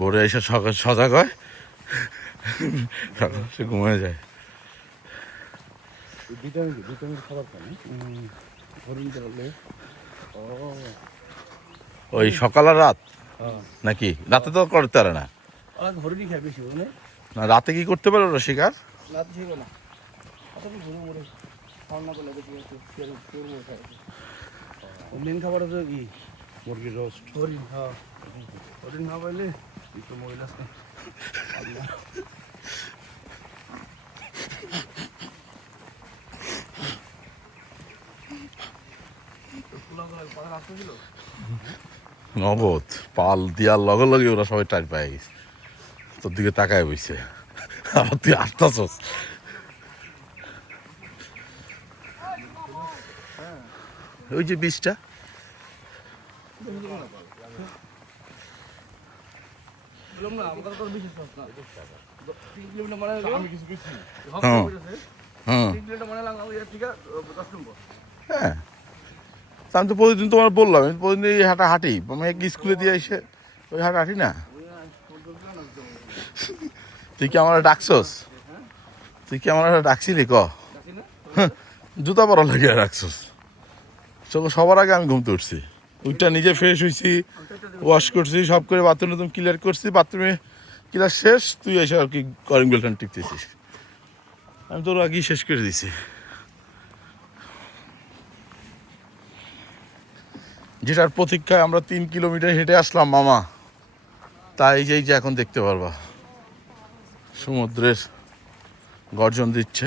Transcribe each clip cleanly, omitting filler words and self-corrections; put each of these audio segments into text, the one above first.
ভোরে এসে সজাগ হয়, সে ঘুমিয়ে যায়। ওই সকাল আর রাত নাকি? রাতে তো করতে পারে না। না, রাতে কি করতে পারে ওরা শিকার? মেন খাবার হচ্ছে কি মুরগির রোস্ট। হরিণ, হ্যাঁ হরিণ না পাইলে একটু মহিলা নগদ পাল দিয়ার লগে লগে ওরা সবাই টাইট পাই গেছে, তোর দিকে তাকায় বইছে, আবার তুই আসতাছস। ওই যে বীজটা হ্যাঁ, আমি তো প্রতিদিন তোমার বললাম, আমি প্রতিদিন এই হাঁটা হাঁটি, আমি এক স্কুলে দিয়ে এসে ওই হাঁটা হাঁটি না। তুই কি আমার ডাকছস? তুই কি আমার ডাকছিলি? জুতা পরা লাগিয়ে রাখছস। চলো, সবার আগে আমি ঘুমতে উঠছি, ওইটা নিজে ফ্রেশ হয়েছি, ওয়াশ করছি, সব করে বাথরুম টাথরুম ক্লিয়ার করছি, বাথরুমে ক্লিয়ার শেষ, তুই এসে আর কি কলিং বেলটান টিপতেছিস। আমি তোর আগেই শেষ করে দিছি। যেটার প্রতীক্ষায় আমরা 3 কিলোমিটার হেঁটে আসলাম মামা, তাই যে এখন দেখতে পারবা সমুদ্রের গর্জন দিচ্ছে।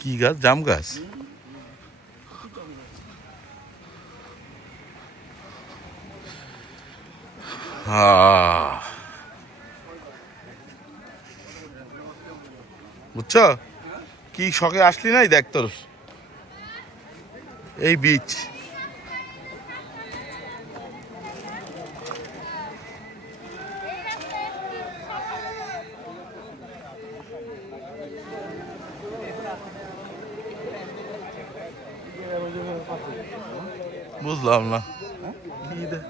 কি গাছ? জাম গাছ? বুঝছ কি শখে আসলি নাই? দেখ তোর এই বীচ, বুঝলাম না কি দেখ।